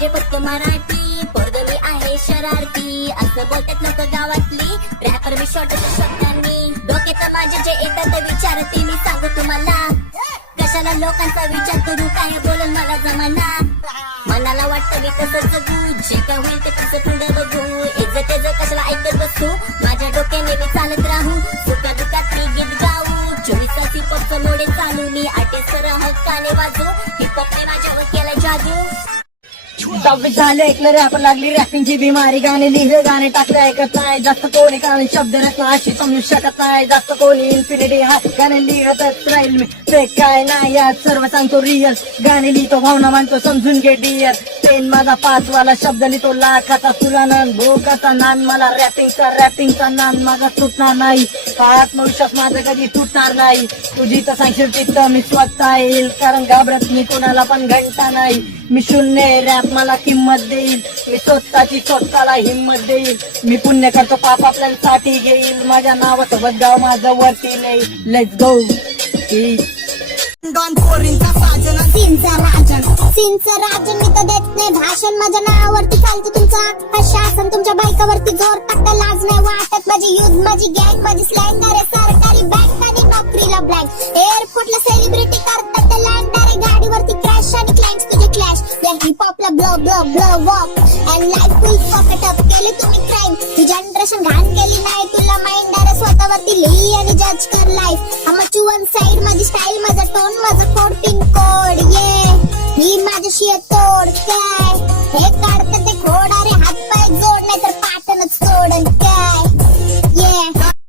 पाहिजे फक्त मराठी, पोरग मी आहे शरारती, असं बोलतात लोक गावातली. रॅपर मी शॉर्ट शब्दांनी, डोक्यात माझे जे येतात ते विचार ते मी सांगू तुम्हाला. कशाला लोकांचा विचार करू, काय बोलून मला जमाना. मनाला वाटतं मी कसं जगू, जे काय होईल ते कसं पुढे बघू. इज्जत कशाला ऐकत बसू, माझ्या डोक्याने मी चालत राहू. सुखा दुःखात मी गीत गाऊ, 24 तास हिपहॉपचा मोडे चालू. मी आर्टिस्ट हक्काने वाजू, हिपहॉपने माझ्यावर केलं जादू. 10वी झाले ऐकलं रॅपर लागली रॅपिंगची बिमारी. गाणे लिहिले गाणे टाकले ऐकत नाही, जास्त कोणी गाणे शब्द रचना अशी समजू शकत नाही. जास्त कोणी इन्फिनिटी हा गाणे लिहतच राहील मी, फेक काय नाही यात सर्व सांगतो रिअल. गाणे लिहितो भावना मानतो समजून घे डिअर. पेन माझा 5 वाला शब्द लिहितो लाखाचा तुला नान भोकाचा नान. मला रॅपिंगचा नान माझा सुटणार नाही, आत्मविश्वास माझा कधी तुटणार नाही. तुझी तर सांगशील तिथं मी स्वतः येईल, कारण घाबरत मी कोणाला पण घंटा नाही. मी शून्य रॅप मला किंमत देईल, मी स्वतःला हिंमत देईल. मी पुण्य करतो पाप आपल्यासाठी घेईल, माझ्या नावाचं बदगाव माझं वरती नाही. Let's go. सीनचं राजन मी तर देत नाही भाषण, माझ्या नावावरती चालतं तुमचं शासन. तुमच्या बायकावरती जोर टाकता लाज नाही वाटत. माझी युथ माझी गँग माझी स्लँग, अरे सरकारी बँक आणि नोकरीला ब्लँक. एअरपोर्टला सेलिब्रिटी करतात ते लँड, अरे गाडीवरती क्रॅश आणि क्लाइंट्स तुझे क्लॅश. हिपहॉपला blow blow blow walk and life full pocket up. केली तुम्ही क्राईम, ही जनरेशन घाण केली नाही तुला माइंड. अरे स्वतःवरती लिही आणि जज कर लाईफ. आमची वन साइड माझी स्टाईल माझा टोन माझा कोड पिन कोड. ये ही माझ्याशी तोड काय हे काढतं ते खोड. अरे हात पाय जोड नाही तर पाटणच तोड.